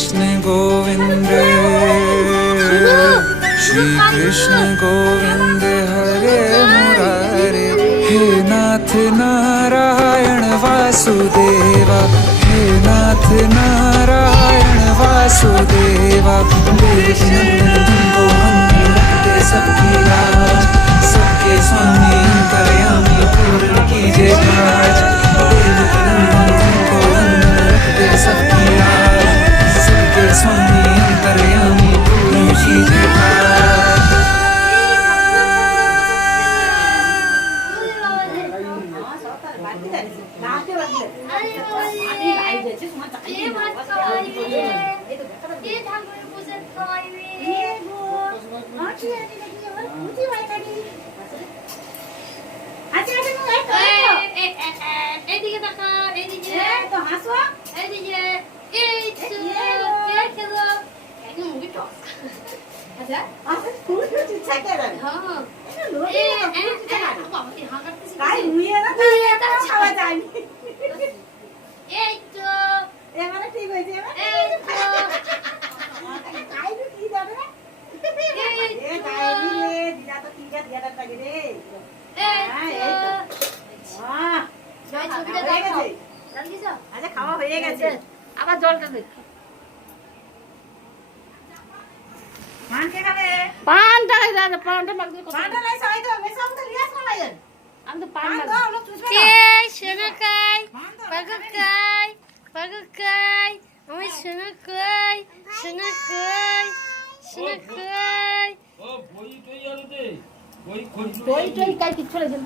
कृष्ण गोविंद श्री कृष्ण गोविंद हरे मुरारे। हे नाथ नारायण वासुदेवा, हे नाथ नारायण वासुदेवा। देवकी नंदन तुमको हम रखते सबकी लाज, सबके स्वामी अंतर्यामी पूर्ण कीजिए काज। देवकी नंदन तुमको हम रखते सबकी लाज, सबके स्वामी अंतर्यामी पूर्ण कीजिए काज। খাওয়া হয়ে গেছে, আবার জলটা দে। পান কে খাবে? পানটা দাদা, পানটা মাগতে কত? পানটা নাই সবাই তো মেসাম তো লিয়াস না ভাই। আমি তো পান দাও, লোক চুষবে না। এই শোনাকাই, পাগকাই, পাগকাই, ওই শোনাকাই, শোনাকাই, শোনাকাই। ও বই টই আলো দে। বই খোঁজ। বই টই কাই কিছু চলে যান।